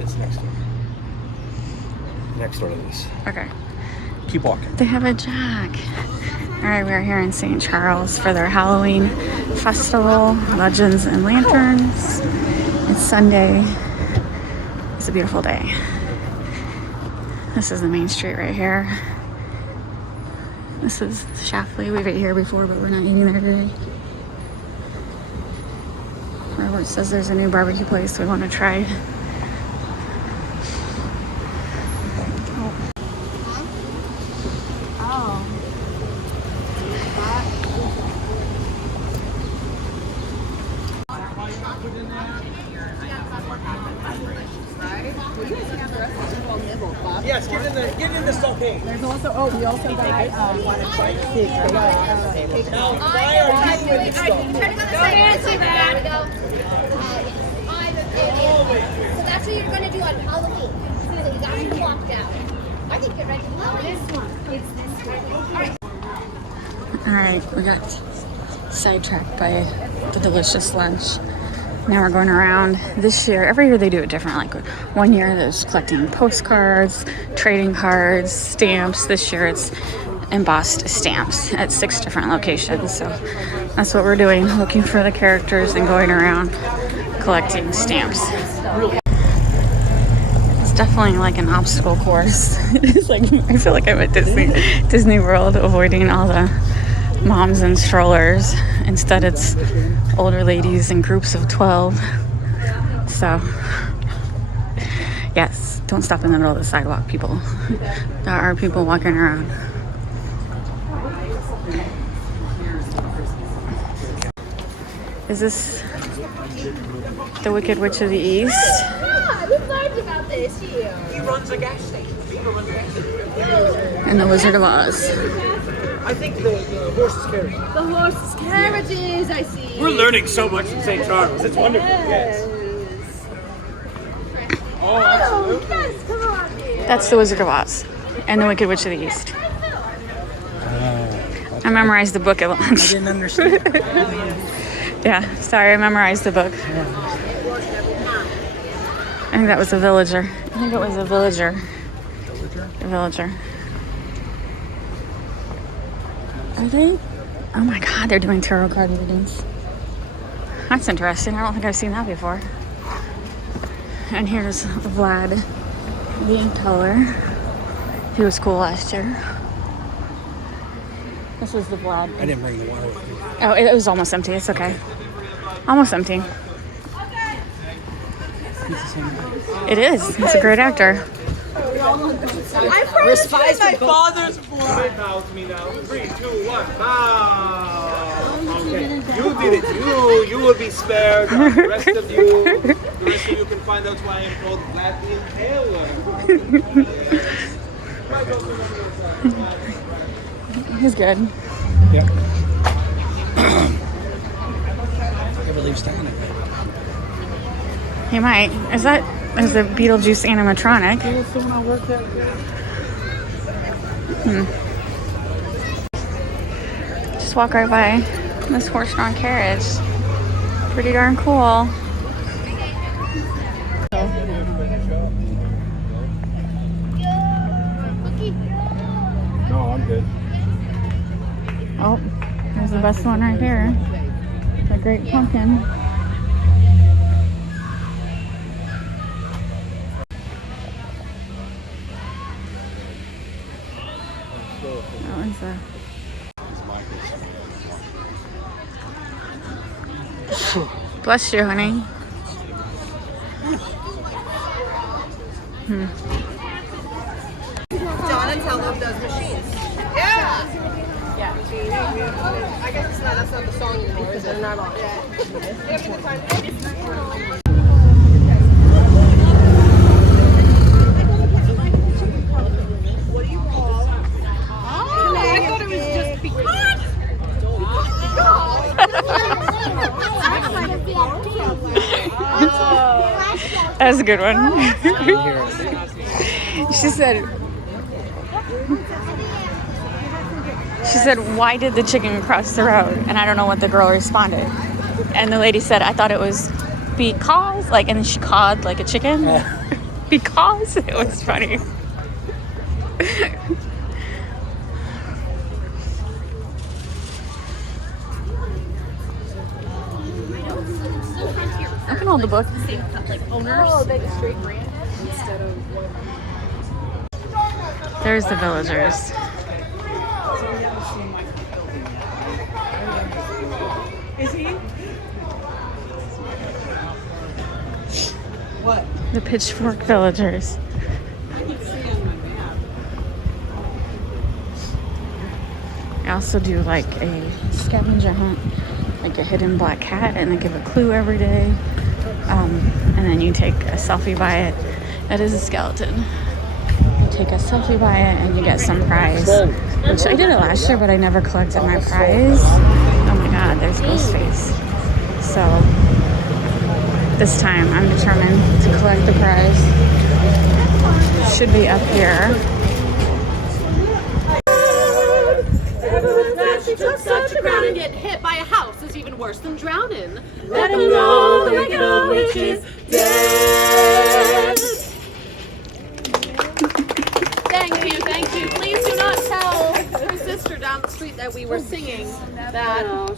It's next door. Next door to this. Okay. Keep walking. They have a Jack. All right, we're here in St. Charles for their Halloween festival, Legends and Lanterns. It's Sunday. It's a beautiful day. This is the main street right here. This is Schlafly. We've ate here before, but we're not eating there today. Robert says there's a new barbecue place we want to try. Yes, get in the stockade. There's also, we also got Now, why are you in the stockade? Don't answer that. So that's what you're going to do on Halloween. So you got to walk down. I think you're ready to go. This one. It's this one. All right, we got sidetracked by the delicious lunch. Now we're going around. This year, every year they do it different. Like one year there's collecting postcards, trading cards, stamps. This year it's embossed stamps at 6 different locations. So that's what we're doing, looking for the characters and going around collecting stamps. It's definitely like an obstacle course. It's like, I feel like I'm at Disney World, avoiding all the moms and strollers. Instead it's older ladies in groups of 12. So yes, don't stop in the middle of the sidewalk, people. There are people walking around. Is this the Wicked Witch of the East? Yeah, we've learned about this here. He runs a gas station. Bingo runs a gas station. And the Wizard of Oz. I think the horse is carriage. The horses' carriages, I see. We're learning so much in St. Charles. It's wonderful. Yes. Oh, absolutely. Yes, come on, dear. That's the Wizard of Oz and the Wicked Witch of the East. I memorized the book at lunch. I didn't understand. Yeah, sorry, I memorized the book. I think that was a villager. I think it was a villager. A villager. Are they? Oh my god, they're doing tarot card readings. That's interesting. I don't think I've seen that before. And here's Vlad, the Impaler. He was cool last year. This is the Vlad. I didn't bring the water with me. Oh, it was almost empty. It's okay. Almost empty. He's the same guy. It is. He's a great actor. We're spies My father's boy. Bow to me now. 3, 2, 1. Bow. Okay. You did it. You will be spared. The rest of you can find out why I'm called Vlad the Impaler. He's good. Yep. I believe standing. He might. Is a Beetlejuice animatronic? Just walk right by this horse-drawn carriage. Pretty darn cool. No, I'm good. Oh, there's the best one right here. The Great Pumpkin. That one's a... Bless you, honey. Donatello does machines. Yeah. Yeah. I guess that's not the song anymore, is it? Not all. Yeah. They have a good time. What do you call? Oh, I thought it was just because. That was a good one. She said, why did the chicken cross the road? And I don't know what the girl responded. And the lady said, I thought it was because, like, and then she cawed like a chicken. because it was funny. Look at all the books. There's the villagers. Is he? What? The Pitchfork villagers. I also do like a scavenger hunt, like a hidden black cat, and they give a clue every day. And then you take a selfie by it. That is a skeleton. You take a selfie by it and you get some prize. Which I did it last year, but I never collected my prize. Oh my god, there's Ghostface. So this time I'm determined to collect the prize. It should be up here. She took such a crown and get hit by a house is even worse than drowning. Let them know the wicked old witch is dead. Thank you. Please do not tell her sister down the street that we were singing that